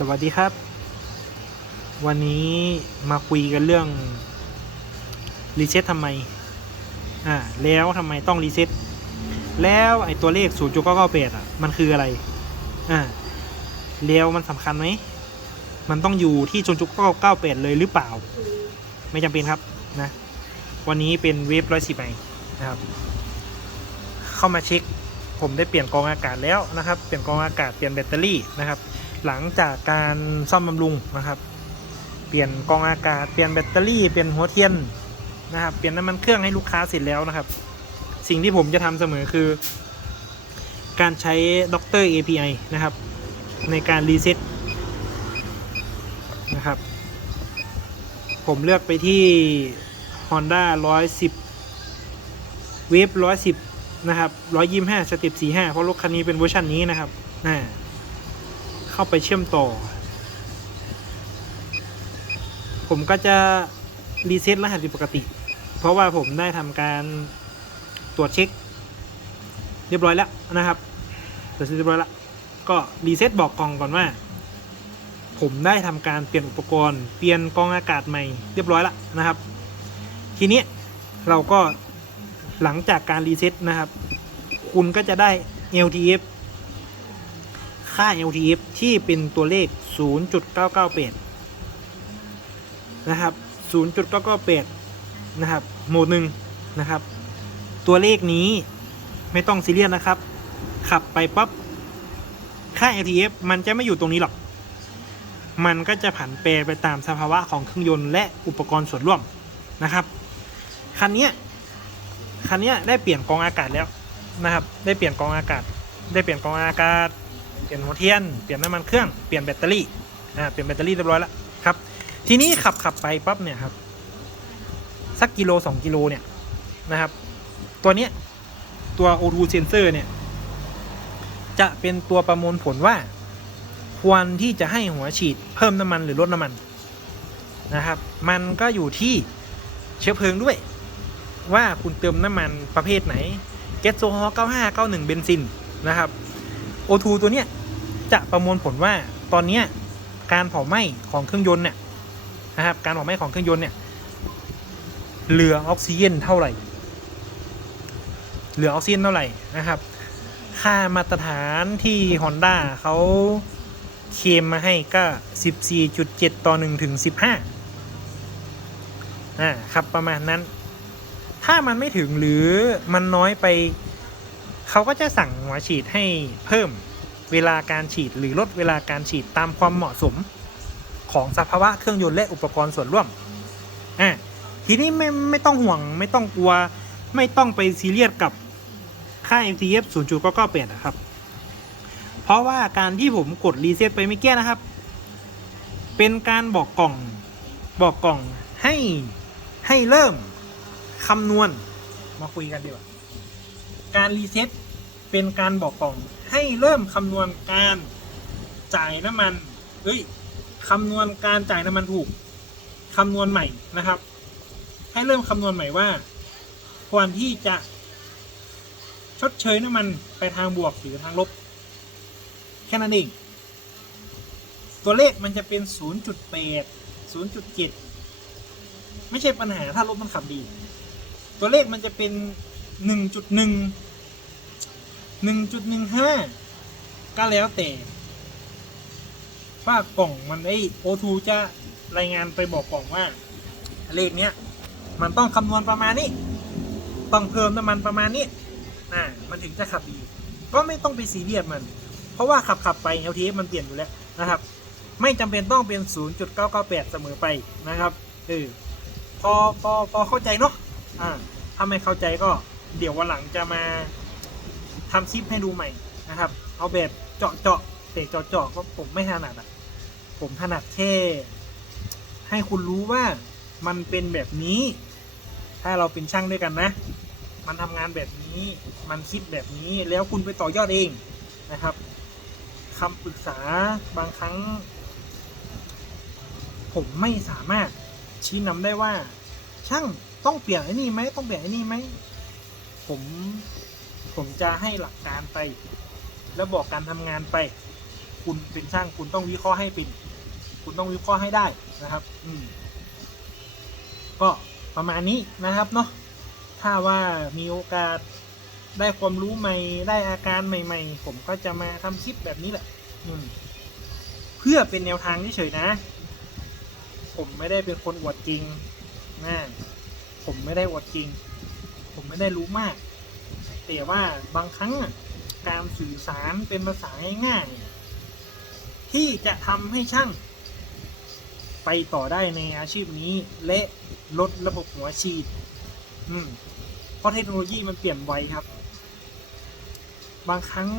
สวัสดีครับ วันนี้มาคุยกันเรื่องรีเซ็ตทำไม อ่า แล้วทำไมต้องรีเซ็ตแล้วไอตัวเลข0.998อะ มันคืออะไร อ่า แล้วมันสำคัญไหม มันต้องอยู่ที่0.998เลยหรือเปล่า ไม่จำเป็นครับนะ วันนี้เป็นเวฟร้อยสิบไนะครับ เข้ามาเช็ค ผมได้เปลี่ยนกองอากาศแล้วนะครับ เปลี่ยนกองอากาศ เปลี่ยนแบตเตอรี่นะครับ หลังจากการซ่อมบำรุงนะครับ เปลี่ยนกองอากาศ เปลี่ยนแบตเตอรี่ เปลี่ยนหัวเทียนนะครับ เปลี่ยนน้ำมันเครื่องให้ลูกค้าเสร็จแล้วนะครับ สิ่งที่ผมจะทำเสมอคือ การใช้ด็อกเตอร์ API นะครับ ในการรีเซ็ตนะครับ ผมเลือกไปที่ Honda 110 Wave 110 นะครับ 125 สเต็ป45 เพราะรถคันนี้เป็นเวอร์ชันนี้นะครับอ่า เข้าไปเชื่อมต่อ ผมก็จะรีเซ็ตรหัสเป็นปกติ เพราะว่าผมได้ทำการตรวจเช็ค เรียบร้อยแล้วนะครับตรวจเช็คเรียบร้อยแล้วก็รีเซ็ตบอกกล่องก่อนว่า ผมได้ทำการเปลี่ยนอุปกรณ์เปลี่ยนกรองอากาศใหม่เรียบร้อยแล้วนะครับ ทีนี้เราก็หลังจากการรีเซ็ตนะครับ คุณก็จะได้ LTF ค่า LTF ที่เป็นตัวเลข 0.998 นะครับ 0.998 นะครับ โหมดหนึ่งนะครับ ตัวเลขนี้ไม่ต้องซีเรียสนะครับ ขับไปปั๊บ ค่า LTF มันจะไม่อยู่ตรงนี้หรอก มันก็จะผันแปรไปตามสภาวะของเครื่องยนต์และอุปกรณ์ส่วนร่วมนะครับ คันนี้คันนี้ได้เปลี่ยนกรองอากาศแล้วนะครับ ได้เปลี่ยนกรองอากาศ ได้เปลี่ยนกรองอากาศ เปลี่ยนหัวเทียน เปลี่ยนน้ำมันเครื่อง เปลี่ยนแบตเตอรี่ อ่า เปลี่ยนแบตเตอรี่เรียบร้อยแล้วครับ ทีนี้ขับขับไปปั๊บเนี่ยครับ สักกิโลสองกิโลเนี่ยนะครับ ตัวเนี้ยตัว O2 sensor เนี่ย จะเป็นตัวประมวลผลว่า ควรที่จะให้หัวฉีดเพิ่มน้ำมันหรือลดน้ำมันนะครับ มันก็อยู่ที่เชื้อเพลิงด้วย ว่าคุณเติมน้ำมันประเภทไหน แก๊สโซฮอล์95 91 เบนซินนะครับ O2 ตัวเนี้ย จะประมวลผลว่าตอนนี้การเผาไหม้ของเครื่องยนต์เนี่ยนะครับการเผาไหม้ของเครื่องยนต์เนี่ยเหลือออกซิเจนเท่าไหร่ เหลือออกซิเจนเท่าไหร่นะครับ ค่ามาตรฐานที่ Honda เขาเคมมาให้ก็ 14.7 ต่อ 1 ถึง 15อ่าครับประมาณนั้น ถ้ามันไม่ถึงหรือมันน้อยไป เขาก็จะสั่งหัวฉีดให้เพิ่ม เวลาการฉีดหรือลดเวลาการฉีดตามความเหมาะสมของสภาวะเครื่องยนต์และอุปกรณ์ส่วนร่วมอ่าทีนี้ไม่ไม่ต้องห่วงไม่ต้องกลัว ไม่ต้องไปซีเรียสกับค่า MTF 0.998นะครับ เพราะว่าการที่ผมกดรีเซ็ตไปไม่แก้นะครับ เป็นการบอกกล่องบอกกล่องให้ให้เริ่มคำนวณมาคุยกันดีกว่า การรีเซ็ต เป็นการบอกกล่องให้เริ่มคำนวณการจ่ายน้ำมันเฮ้ยคำนวณการจ่ายน้ำมันถูกคำนวณใหม่นะครับ ให้เริ่มคำนวณใหม่ว่าควรที่จะชดเชยน้ำมันไปทางบวกหรือทางลบ แค่นั้นเอง ตัวเลขมันจะเป็น 0.8 0.7 ไม่ใช่ปัญหาถ้ารถมันขับดี ตัวเลขมันจะเป็น 1.1 1.15 ก็แล้วแต่ ว่ากล่องมันไอโอทูจะรายงานไปบอกกล่องว่า เลขเนี้ย มันต้องคำนวณประมาณนี้ ต้องเพิ่มน้ำมันประมาณนี้อ่ามันถึงจะขับดี ก็ไม่ต้องไปซีเรียสมัน เพราะว่าขับขับไป LTF มันเปลี่ยนอยู่แล้วนะครับ ไม่จำเป็นต้องเป็น 0.998 เสมอไปนะครับเออพอพอพอเข้าใจเนาะอ่าถ้าไม่เข้าใจก็เดี๋ยววันหลังจะมา ทำซิปให้ดูใหม่นะครับ เอาแบบเจาะเจาะเตะเจาะเจาะก็ผมไม่ถนัดอะ ผมถนัดแค่ให้คุณรู้ว่ามันเป็นแบบนี้ ถ้าเราเป็นช่างด้วยกันนะ มันทำงานแบบนี้ มันคิดแบบนี้แล้วคุณไปต่อยอดเองนะครับคำปรึกษาบางครั้ง ผมไม่สามารถชี้นำได้ว่า ช่างต้องเปลี่ยนไอ้นี่ไหมต้องเปลี่ยนไอ้นี่ไหมผม ผมจะให้หลักการไป แล้วบอกการทำงานไป คุณเป็นช่างคุณต้องวิเคราะห์ให้เป็นคุณต้องวิเคราะห์ให้ได้นะครับ อืมก็ประมาณนี้นะครับเนาะถ้าว่ามีโอกาสได้ความรู้ใหม่ได้อาการใหม่ ๆ ผมก็จะมาทำคลิปแบบนี้แหละเพื่อเป็นแนวทางเฉยๆนะ ผมไม่ได้เป็นคนอวดจริงนะผมไม่ได้อวดจริง ผมไม่ได้รู้มาก แต่ว่าบางครั้งการสื่อสารเป็นภาษาง่ายๆที่จะทำให้ช่าง ไปต่อได้ในอาชีพนี้ และลดระบบหัวฉีด อืมเพราะเทคโนโลยีมันเปลี่ยนไวครับ บางครั้ง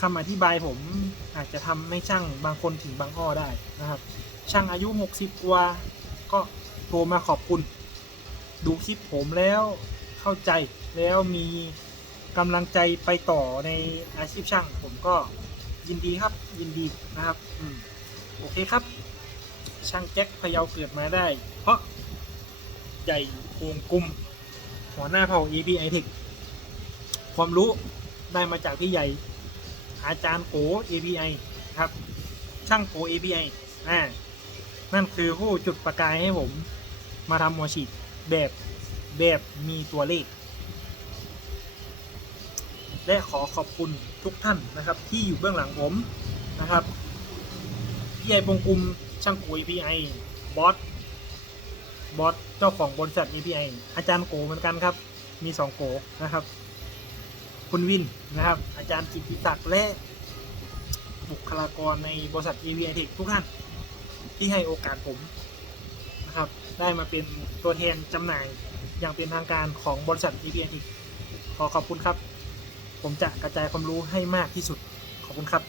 คำอธิบายผมอาจจะทำให้ช่างบางคนถึงบางอ้อได้นะครับ ช่างอายุ 60กว่าก็โทรมาขอบคุณ ดูคลิปผมแล้ว เข้าใจแล้วมีกำลังใจไปต่อในอาชีพช่าง ผมก็ยินดีครับยินดีนะครับอืมโอเคครับ ช่างแจ็คพะเยาเกิดมาได้ เพราะใหญ่โกงกุมหัวหน้าเผ่า API Tech ความรู้ได้มาจากพี่ใหญ่ อาจารย์โก API ครับ ช่างโก API อ่านั่นคือผู้จุดประกายให้ผมมาทำหัวฉีดแบบ แบบมีตัวเลข และขอขอบคุณทุกท่านนะครับ ที่อยู่เบื้องหลังผมนะครับ พี่ใหญ่ปงกุมช่างโก API บอสบอสเจ้าของบริษัท API อาจารย์โกเหมือนกันครับ มีสองโกนะครับ คุณวินนะครับ อาจารย์กิตติศักดิ์และบุคลากรในบริษัท API Tech ทุกท่านที่ให้โอกาสผมนะครับ ได้มาเป็นตัวแทนจำหน่าย อย่างเป็นทางการของบริษัท EBN อีกขอขอบคุณครับ ผมจะกระจายความรู้ให้มากที่สุด ขอบคุณครับ